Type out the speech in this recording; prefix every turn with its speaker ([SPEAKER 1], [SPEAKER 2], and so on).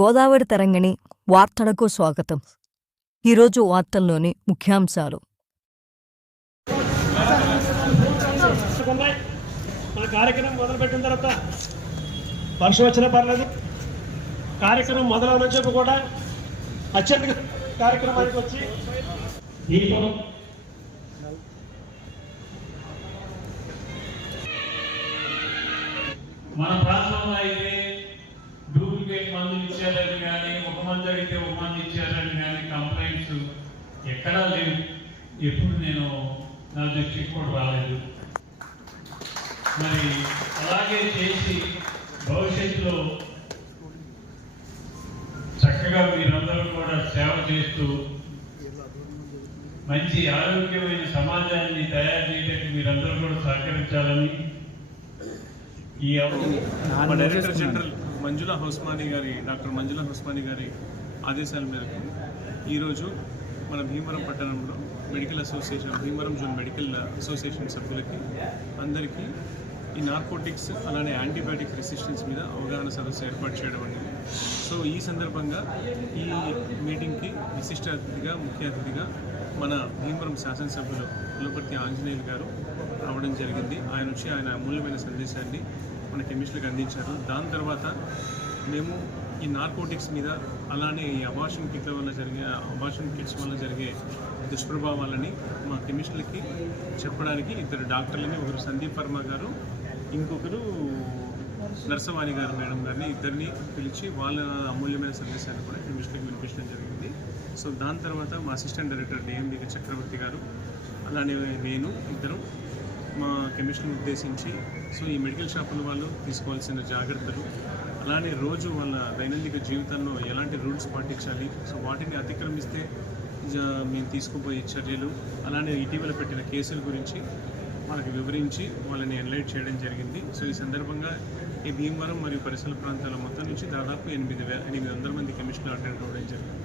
[SPEAKER 1] గోదావరి తరంగిణి వార్తలకు స్వాగతం. ఈరోజు వార్తల్లోని ముఖ్యాంశాలు.
[SPEAKER 2] మన కార్యక్రమం మొదలు తర్వాత వర్షం వచ్చినా పర్లేదు. కార్యక్రమం మొదలవని చెప్పి కూడా అత్యంత కార్యక్రమానికి వచ్చి దీపం
[SPEAKER 3] మన ప్రాంతంలో అయితే డూప్లికేట్ మందులు ఇచ్చారని కానీ ఒక మందు అడిగితే ఒక మందు ఇచ్చారని కానీ కంప్లైంట్స్ ఎక్కడా లేవు. ఎప్పుడు నేను నా దృష్టికి కూడా రాలేదు. మరి అలాగే చేసి భవిష్యత్తులో చక్కగా మీరందరూ కూడా సేవ చేస్తూ మంచి ఆరోగ్యమైన సమాజాన్ని తయారు చేయడానికి మీరందరూ కూడా సహకరించాలని ఈ
[SPEAKER 4] మా డైరెక్టర్ జనరల్ మంజుల హౌస్మాని గారి డాక్టర్ మంజుల హౌస్మాని గారి ఆదేశాల మేరకు ఈరోజు మన భీమవరం పట్టణంలో medical association Bhimavaram zone medical association సభ్యులకి అందరికీ ఈ నార్కోటిక్స్ అలానే యాంటీబయాటిక్ రెసిస్టెన్స్ మీద అవగాహన సదస్సు ఏర్పాటు చేయడం అనేది. సో ఈ సందర్భంగా ఈ మీటింగ్కి విశిష్ట అతిథిగా ముఖ్య అతిథిగా మన భీమవరం శాసనసభ్యులు పులపర్తి ఆంజనేయులు గారు రావడం జరిగింది. ఆయన వచ్చి ఆయన అమూల్యమైన సందేశాన్ని మన కెమిస్ట్లకు అందించారు. దాని తర్వాత మేము ఈ నార్కోటిక్స్ మీద అలానే ఈ అబార్షన్ కిట్ల వల్ల జరిగే అబార్షన్ కిట్స్ వల్ల జరిగే దుష్ప్రభావాలని మా కెమిస్ట్లకి చెప్పడానికి ఇద్దరు డాక్టర్లని ఒకరు సందీప్ వర్మ గారు ఇంకొకరు నరసవాణి గారు మేడం గారిని ఇద్దరిని పిలిచి వాళ్ళ అమూల్యమైన సందేశాన్ని కూడా కెమిస్ట్రీకి వినిపించడం జరిగింది. సో దాని తర్వాత మా అసిస్టెంట్ డైరెక్టర్ డిఎండి చక్రవర్తి గారు అలానే నేను ఇద్దరు మా కెమిస్ట్రీని ఉద్దేశించి సో ఈ మెడికల్ షాపుల వాళ్ళు తీసుకోవాల్సిన జాగ్రత్తలు అలానే రోజు వాళ్ళ దైనందిక జీవితంలో ఎలాంటి రూల్స్ పాటించాలి సో వాటిని అతిక్రమిస్తే మేము తీసుకుపోయే చర్యలు అలానే ఇటీవల పెట్టిన కేసుల గురించి వాళ్ళకి వివరించి వాళ్ళని ఎన్లైట్ చేయడం జరిగింది. సో ఈ సందర్భంగా ఈ భీమవరం మరియు పరిసర ప్రాంతాల మొత్తం నుంచి దాదాపు ఎనిమిది వేల ఎనిమిది వందల మంది కెమిస్టులు అటెండ్ అవ్వడం జరిగింది.